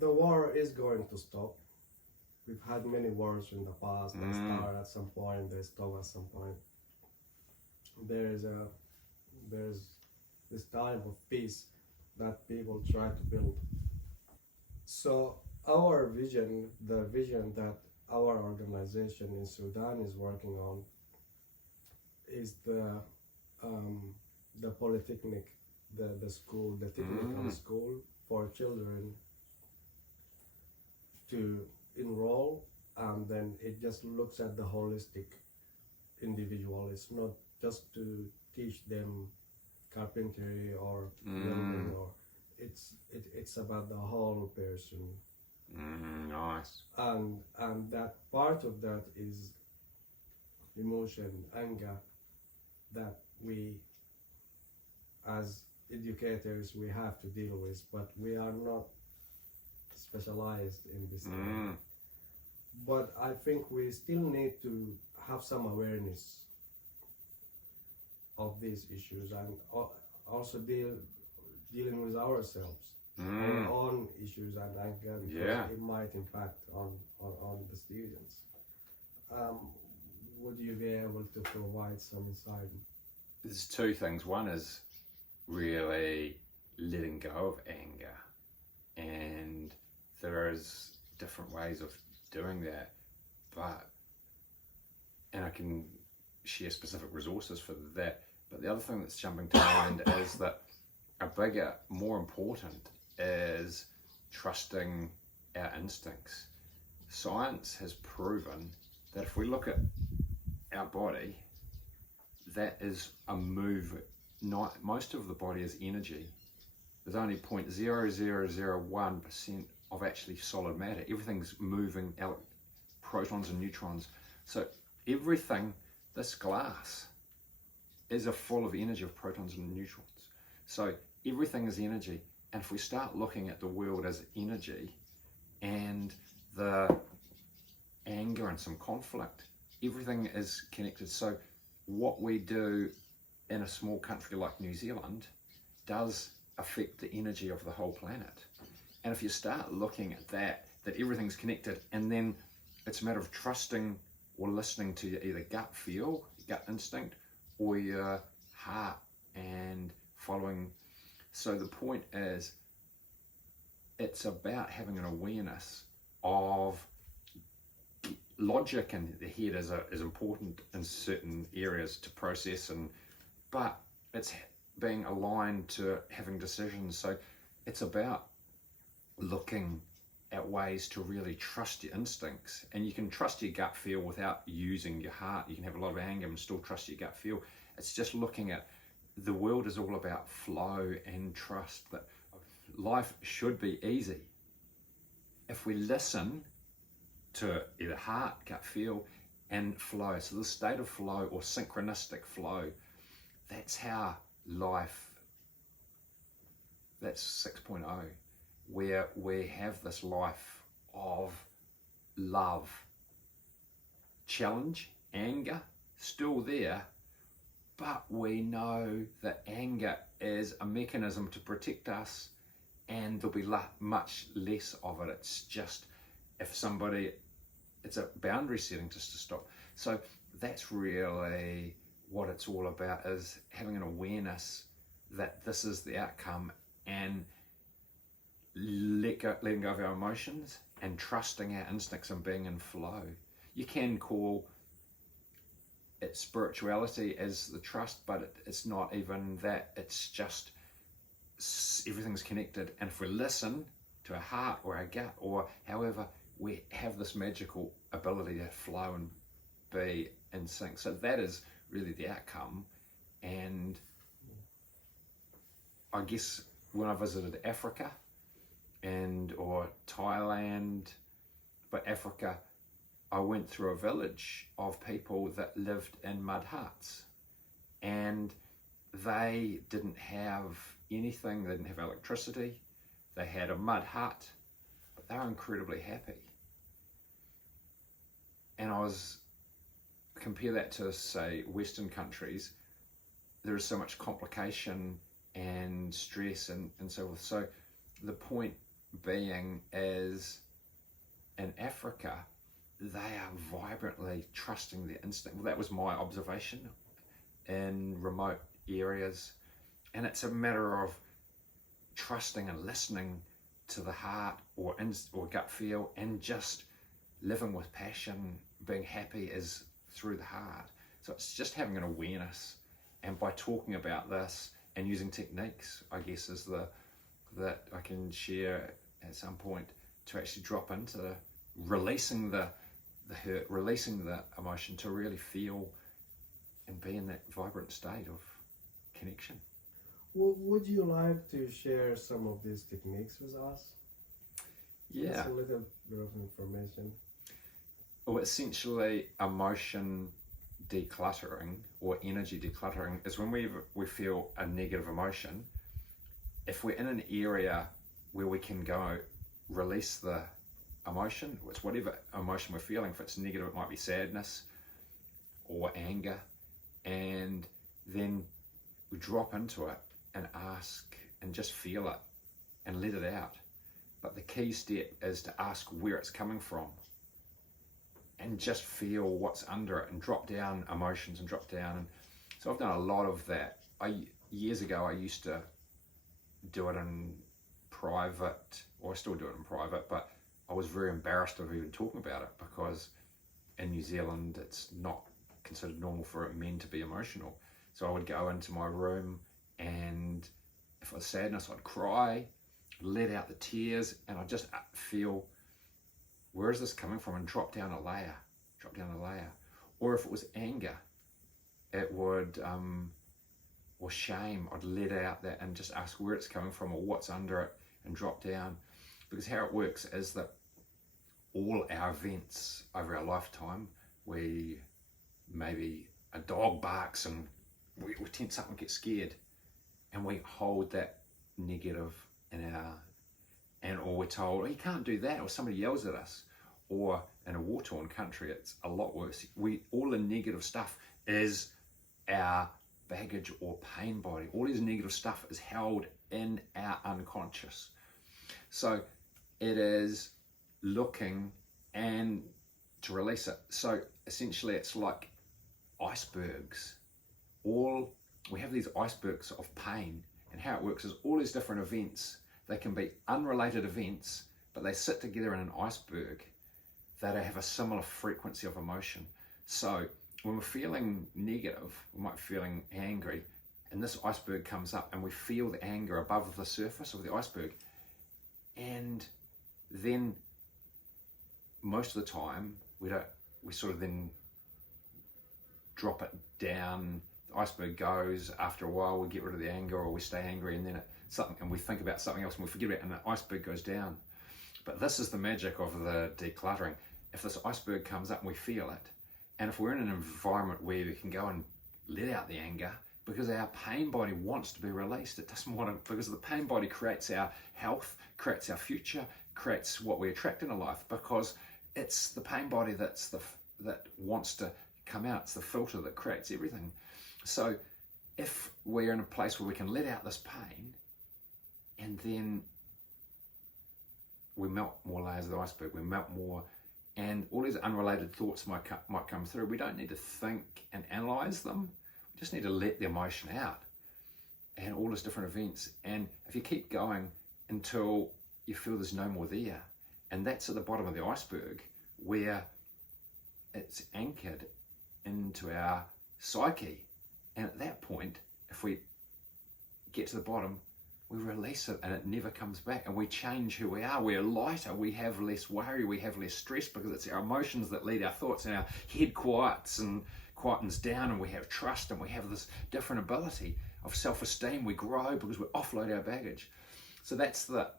the war is going to stop. We've had many wars in the past. They start at some point, they stop at some point. There's this time of peace that people try to build. So our vision, the vision that our organization in Sudan is working on, is the polytechnic, the school, the technical school for children to enroll, and then it just looks at the holistic individual. It's not just to teach them carpentry or welding, or it's about the whole person. Nice. And that part of that is emotion, anger, that we as educators we have to deal with, but we are not specialized in this area. But I think we still need to have some awareness of these issues, and also dealing with ourselves, our own issues and anger, because it might impact on the students. Would you be able to provide some insight? There's two things. One is really letting go of anger, and there's different ways of doing that, and I can share specific resources for that. But the other thing that's jumping to mind is that a bigger, more important, is trusting our instincts. Science has proven that if we look at our body, that is a move. Not most of the body is energy. There's only 0.0001% of actually solid matter. Everything's moving protons and neutrons. So everything, this glass, is full of energy, of protons and neutrons. So everything is energy. And if we start looking at the world as energy, and the anger and some conflict, everything is connected. So what we do in a small country like New Zealand does affect the energy of the whole planet. And if you start looking at that everything's connected, and then it's a matter of trusting or listening to your either gut feel, gut instinct, or your heart, and following. So the point is, it's about having an awareness of logic, and the head is important in certain areas to process, but it's being aligned to having decisions. So it's about looking at ways to really trust your instincts, and you can trust your gut feel without using your heart. You can have a lot of anger and still trust your gut feel. It's just looking at the world is all about flow and trust, that life should be easy if we listen to either heart, gut feel, and flow. So the state of flow, or synchronistic flow, that's how life, that's 6.0, where we have this life of love, challenge, anger, still there, but we know that anger is a mechanism to protect us, and there'll be much less of it. It's just, if somebody, it's a boundary setting just to stop. So that's really what it's all about, is having an awareness that this is the outcome, and letting go of our emotions and trusting our instincts and being in flow. You can call it spirituality as the trust, but it's not even that. It's just everything's connected, and if we listen to our heart or our gut, or however, we have this magical ability to flow and be in sync. So that is really the outcome. And I guess when I visited Africa or Thailand, but Africa, I went through a village of people that lived in mud huts, and they didn't have anything. They didn't have electricity. They had a mud hut, but they were incredibly happy. And compare that to, say, Western countries. There is so much complication and stress and so forth. So the point being is in Africa, they are vibrantly trusting their instinct. Well, that was my observation in remote areas. And it's a matter of trusting and listening to the heart or gut feel, and just living with passion, being happy is through the heart. So it's just having an awareness, and by talking about this and using techniques, I guess, is that I can share at some point, to actually drop into releasing the hurt, releasing the emotion, to really feel and be in that vibrant state of connection. Would you like to share some of these techniques with us? Yeah. Just a little bit of information. Well, essentially, emotion decluttering or energy decluttering is when we feel a negative emotion. If we're in an area where we can go release the emotion, it's whatever emotion we're feeling. If it's negative, it might be sadness or anger, and then we drop into it and ask and just feel it and let it out. But the key step is to ask where it's coming from and just feel what's under it, and drop down emotions and drop down. And so I've done a lot of that. Years ago, I used to do it in private, or I still do it in private, but I was very embarrassed of even talking about it, because in New Zealand it's not considered normal for men to be emotional. So I would go into my room, and if it was sadness, I'd cry, let out the tears, and I'd just feel, where is this coming from, and drop down a layer. Or if it was anger, it would, or shame, I'd let out that and just ask where it's coming from or what's under it, and drop down. Because how it works is that all our events over our lifetime, maybe a dog barks and we tense up and get scared, and we hold that negative in or we're told, oh, you can't do that, or somebody yells at us, or in a war-torn country it's a lot worse. All the negative stuff is our baggage or pain body. All this negative stuff is held in our unconscious. So it is looking and to release it. So essentially it's like icebergs. We have these icebergs of pain, and how it works is all these different events, they can be unrelated events, but they sit together in an iceberg that have a similar frequency of emotion. So when we're feeling negative, we might be feeling angry, and this iceberg comes up and we feel the anger above the surface of the iceberg. And then most of the time we sort of then drop it down. The iceberg goes, after a while we get rid of the anger, or we stay angry, and then we think about something else and we forget about it, and the iceberg goes down. But this is the magic of the decluttering. If this iceberg comes up and we feel it, and if we're in an environment where we can go and let out the anger, because our pain body wants to be released, it doesn't want to, because the pain body creates our health, creates our future, creates what we attract in our life, because it's the pain body that wants to come out. It's the filter that creates everything. So if we're in a place where we can let out this pain, and then we melt more layers of the iceberg, we melt more, and all these unrelated thoughts might come through. We don't need to think and analyze them. We just need to let the emotion out, and all these different events. And if you keep going until you feel there's no more there, and that's at the bottom of the iceberg, where it's anchored into our psyche. And at that point, if we get to the bottom, we release it and it never comes back, and we change who we are. We're lighter, we have less worry, we have less stress, because it's our emotions that lead our thoughts, and our head quietens down, and we have trust, and we have this different ability of self-esteem. We grow because we offload our baggage. So that's the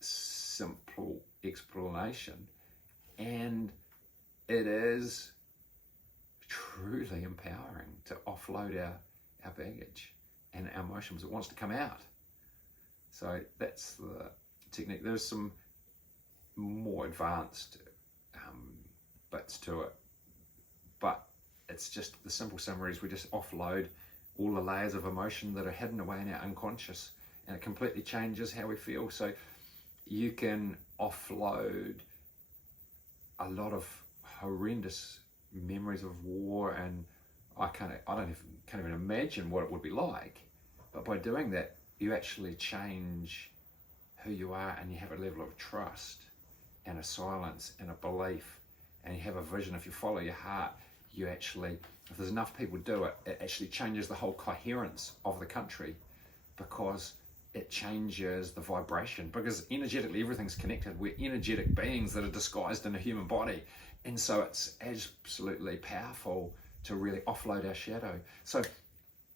simple explanation, and it is truly empowering to offload our baggage and our emotions. It wants to come out. So that's the technique. There's some more advanced bits to it, but it's just the simple summary is we just offload all the layers of emotion that are hidden away in our unconscious, and it completely changes how we feel. So you can offload a lot of horrendous memories of war, and can't even imagine what it would be like. But by doing that, you actually change who you are, and you have a level of trust and a silence and a belief, and you have a vision. If you follow your heart, you actually, if there's enough people do it, it actually changes the whole coherence of the country, because it changes the vibration, because energetically everything's connected. We're energetic beings that are disguised in a human body, and so it's absolutely powerful to really offload our shadow. So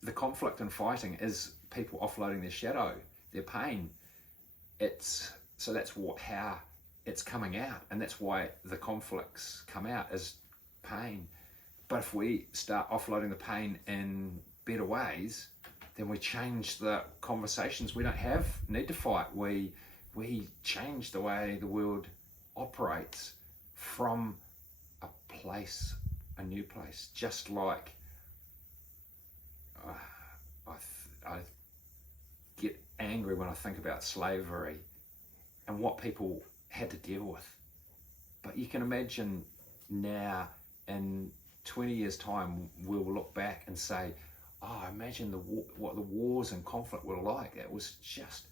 the conflict and fighting is people offloading their shadow, their pain. That's how it's coming out, and that's why the conflicts come out as pain. But if we start offloading the pain in better ways, then we change the conversations. We don't need to fight. We change the way the world operates from a place, a new place. Just like I get angry when I think about slavery and what people had to deal with. But you can imagine now, in 20 years' time, we'll look back and say, oh, imagine what the wars and conflict were like. It was just,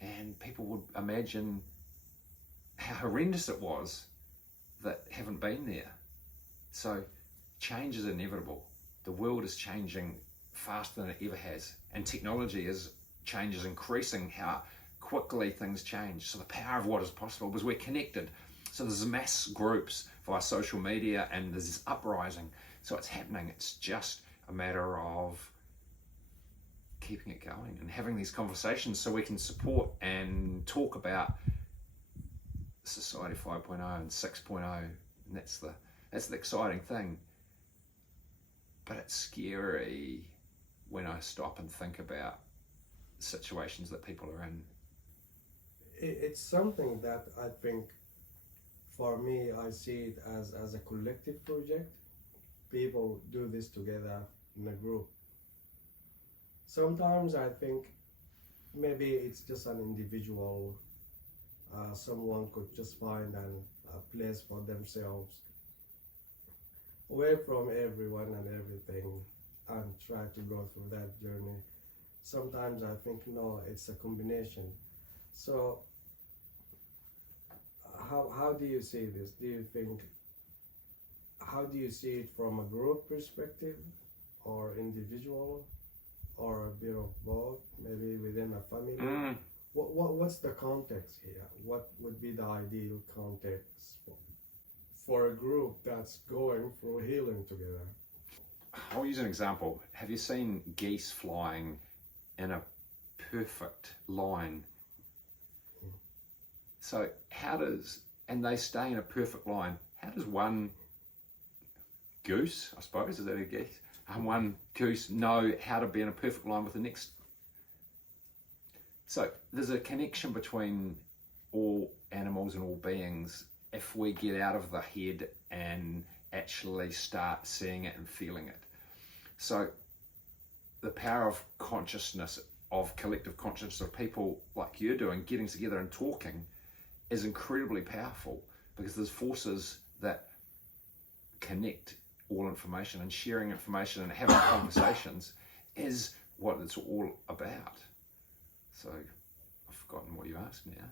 and people would imagine how horrendous it was that haven't been there. So change is inevitable. The world is changing faster than it ever has, and technology change is increasing how quickly things change. So the power of what is possible, because we're connected. So there's mass groups via social media, and there's this uprising. So it's happening. It's just a matter of keeping it going and having these conversations so we can support and talk about Society 5.0 and 6.0, and that's the exciting thing. But it's scary when I stop and think about situations that people are in. It's something that I think, for me, I see it as a collective project. People do this together in a group. Sometimes I think maybe it's just an individual. Someone could just find a place for themselves, away from everyone and everything, and try to go through that journey. Sometimes I think, no, it's a combination. So how do you see this? How do you see it from a group perspective, or individual, or a bit of both, maybe within a family? What's the context here? What would be the ideal context for a group that's going through healing together? I'll use an example. Have you seen geese flying in a perfect line? So and they stay in a perfect line. How does one goose, I suppose, is that a geese? One goose know how to be in a perfect line with the next? So there's a connection between all animals and all beings if we get out of the head and actually start seeing it and feeling it. So the power of consciousness, of collective consciousness, of people like you're doing, getting together and talking, is incredibly powerful, because there's forces that connect all information, and sharing information and having conversations is what it's all about. So I've forgotten what you asked now.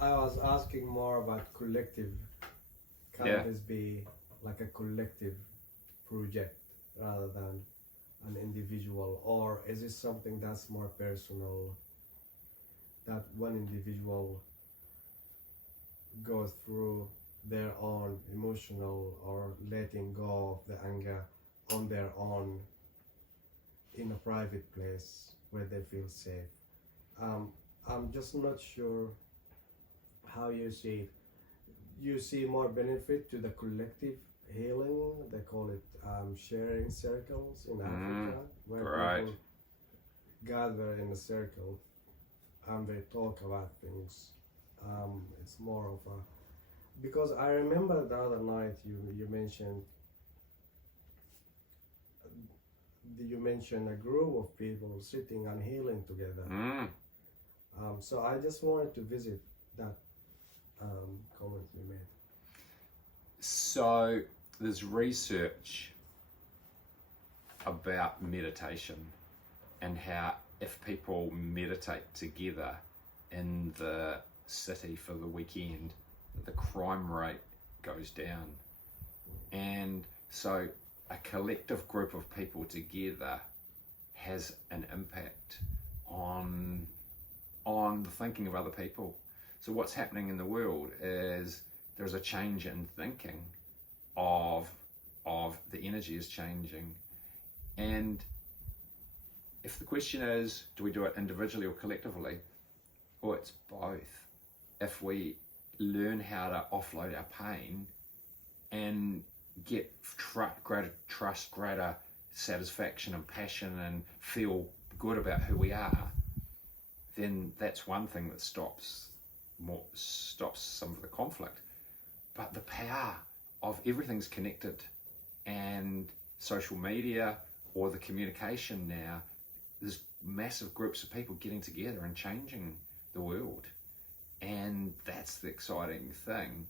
I was asking more about collective. Can this be like a collective project rather than an individual, or is it something that's more personal, that one individual goes through their own emotional or letting go of the anger on their own in a private place where they feel safe? I'm just not sure how you see it. You see more benefit to the collective healing. They call it sharing circles in Africa, where people gather in a circle and they talk about things. It's more of a, because I remember the other night you mentioned a group of people sitting and healing together. So I just wanted to visit that comment you made. So there's research about meditation and how if people meditate together in the city for the weekend, the crime rate goes down. And so a collective group of people together has an impact on the thinking of other people. So what's happening in the world is there's a change in thinking of the energy is changing. And if the question is, do we do it individually or collectively? Well, it's both. If we learn how to offload our pain and get greater trust, greater satisfaction and passion and feel good about who we are, then that's one thing that stops some of the conflict. But the power of everything's connected, and social media or the communication now, there's massive groups of people getting together and changing the world, and that's the exciting thing.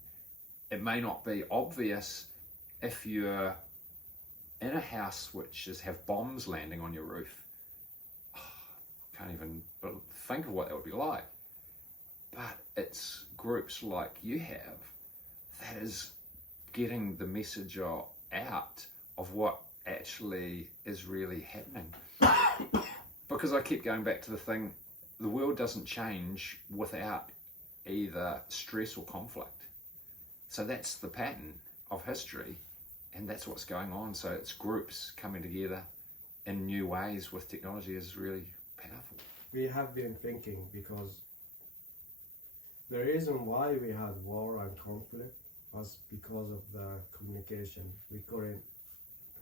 It may not be obvious if you're in a house which have bombs landing on your roof. Can't even think of what that would be like. But it's groups like you have that is getting the message out of what actually is really happening. Because I keep going back to the thing, the world doesn't change without either stress or conflict. So that's the pattern of history, and that's what's going on. So it's groups coming together in new ways with technology is really powerful. We have been thinking, because the reason why we had war and conflict was because of the communication. We couldn't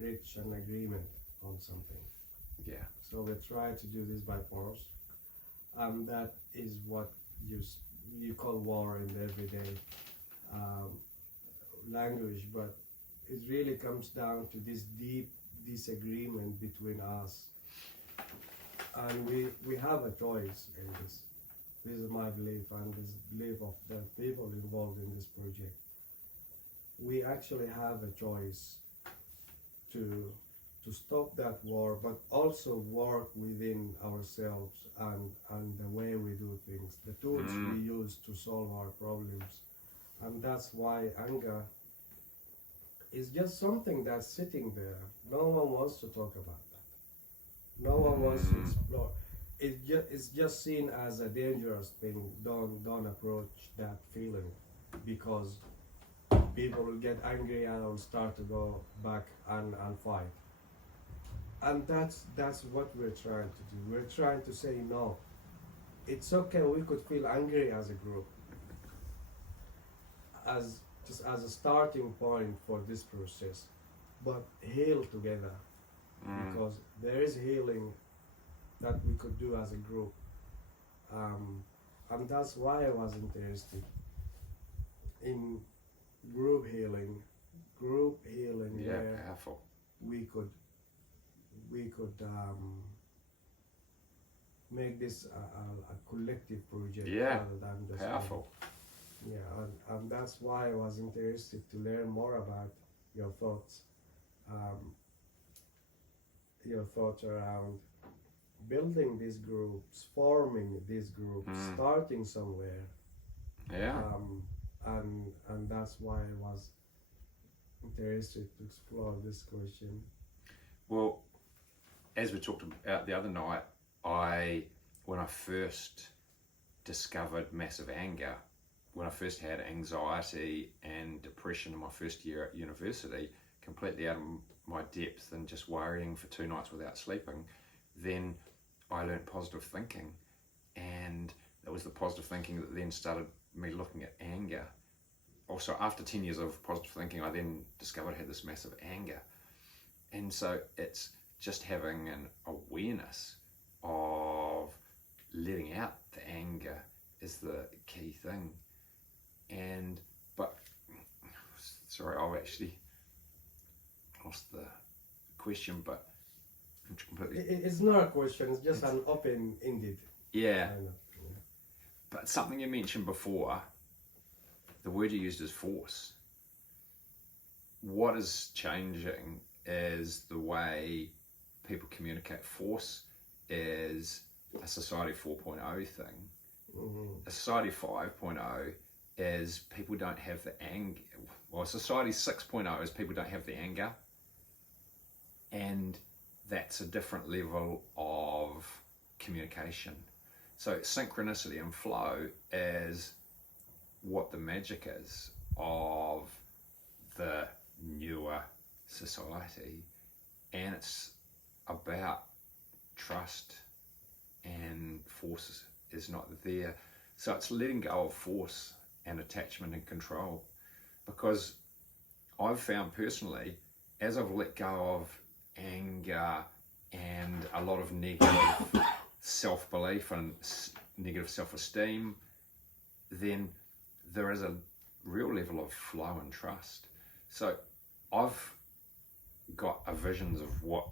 reach an agreement on something. Yeah. So we try to do this by force, and that is what you call war in the everyday language. But it really comes down to this deep disagreement between us, and we have a choice in this. This is my belief, and this belief of the people involved in this project. We actually have a choice to stop that war, but also work within ourselves and the way we do things, the tools we use to solve our problems. And that's why anger is just something that's sitting there. No one wants to talk about that. No one wants to explore. It's just seen as a dangerous thing. Don't approach that feeling, because people will get angry and will start to go back and fight. And that's what we're trying to do. We're trying to say, no, it's okay, we could feel angry as a group, just as a starting point for this process, but heal together, because there is healing that we could do as a group, and that's why I was interested in group healing. Yeah, where powerful. we could make this a collective project, Yeah, rather than just powerful. one. Yeah, and that's why I was interested to learn more about your thoughts around building these groups, forming these groups, starting somewhere. Yeah. And that's why I was interested to explore this question. Well, as we talked about the other night, when I first discovered massive anger, when I first had anxiety and depression in my first year at university, completely out of my depth and just worrying for 2 nights without sleeping, then I learned positive thinking, and it was the positive thinking that then started me looking at anger. Also, after 10 years of positive thinking, I then discovered I had this massive anger. And so it's just having an awareness of letting out the anger is the key thing. Sorry, I've actually lost the question, but I'm completely... It's not a question, it's just an open-ended Yeah. kind of, But something you mentioned before, the word you used is force. What is changing is the way people communicate. Force is a Society 4.0 thing. A Society 5.0 is people don't have the anger. Well, Society 6.0 is people don't have the anger. And that's a different level of communication. So synchronicity and flow is what the magic is of the newer society, and it's about trust, and force is not there. So it's letting go of force and attachment and control, because I've found personally, as I've let go of anger and a lot of negative self-belief and negative self-esteem, then there is a real level of flow and trust. So I've got a visions of what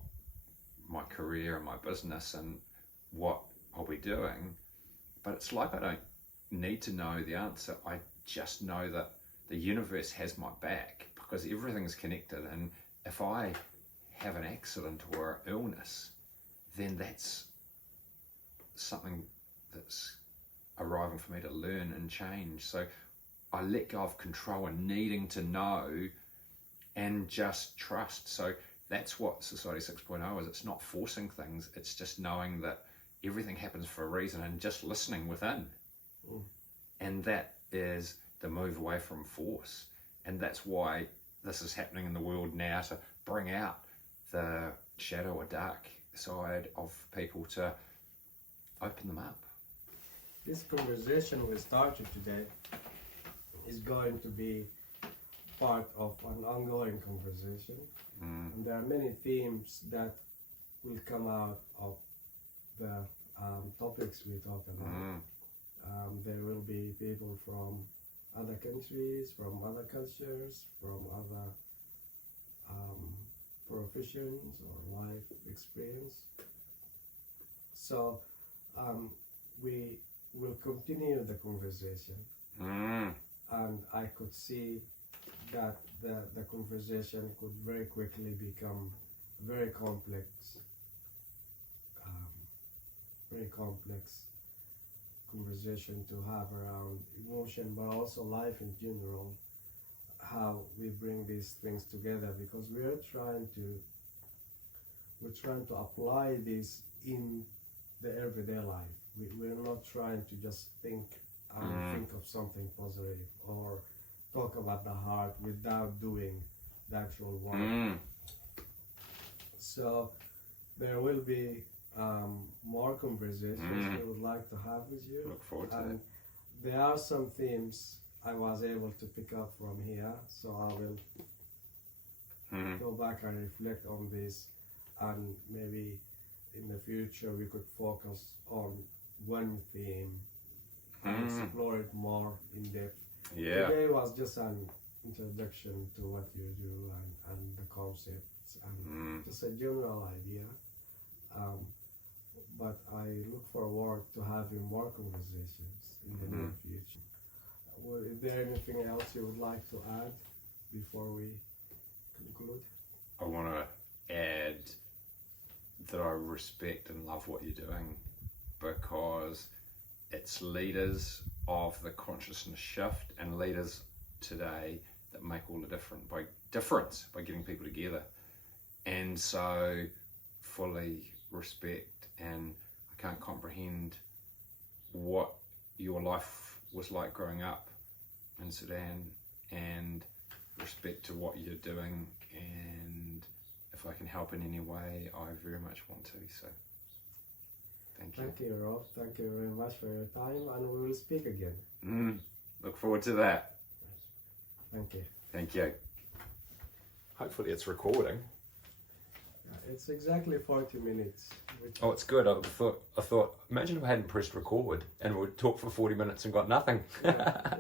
my career and my business and what I'll be doing, but it's like I don't need to know the answer. I just know that the universe has my back, because everything's connected, and if I have an accident or illness, then that's something that's arriving for me to learn and change. So I let go of control and needing to know and just trust. So that's what Society 6.0 is. It's not forcing things, it's just knowing that everything happens for a reason and just listening within. And that is the move away from force. And that's why this is happening in the world now, to bring out the shadow or dark side of people, to open them up. This conversation we started today is going to be part of an ongoing conversation. And there are many themes that will come out of the topics we talk about. There will be people from other countries, from other cultures, from other professions or life experience. So we will continue the conversation. And I could see that the conversation could very quickly become very complex conversation to have around emotion, but also life in general, how we bring these things together, because we're trying to apply this in the everyday life. We're not trying to just think of something positive or talk about the heart without doing the actual work. So there will be more conversations we would like to have with you. Look forward to and there are some themes I was able to pick up from here, so I will go back and reflect on this, and maybe in the future we could focus on one theme and explore it more in depth. Today was just an introduction to what you do and the concepts and just a general idea. But I look forward to having more conversations in the near future. Is there anything else you would like to add before we conclude? I want to add that I respect and love what you're doing, because it's leaders of the consciousness shift and leaders today that make all the difference by getting people together. And so fully respect, and I can't comprehend what your life was like growing up in Sudan, and respect to what you're doing, and if I can help in any way, I very much want to. So thank you. Thank you, Rob. Thank you very much for your time, and we will speak again. Look forward to that. Thank you. Thank you. Hopefully it's recording. It's exactly 40 minutes. Oh, it's good. I thought, imagine if I hadn't pressed record and we'd talk for 40 minutes and got nothing. Yeah.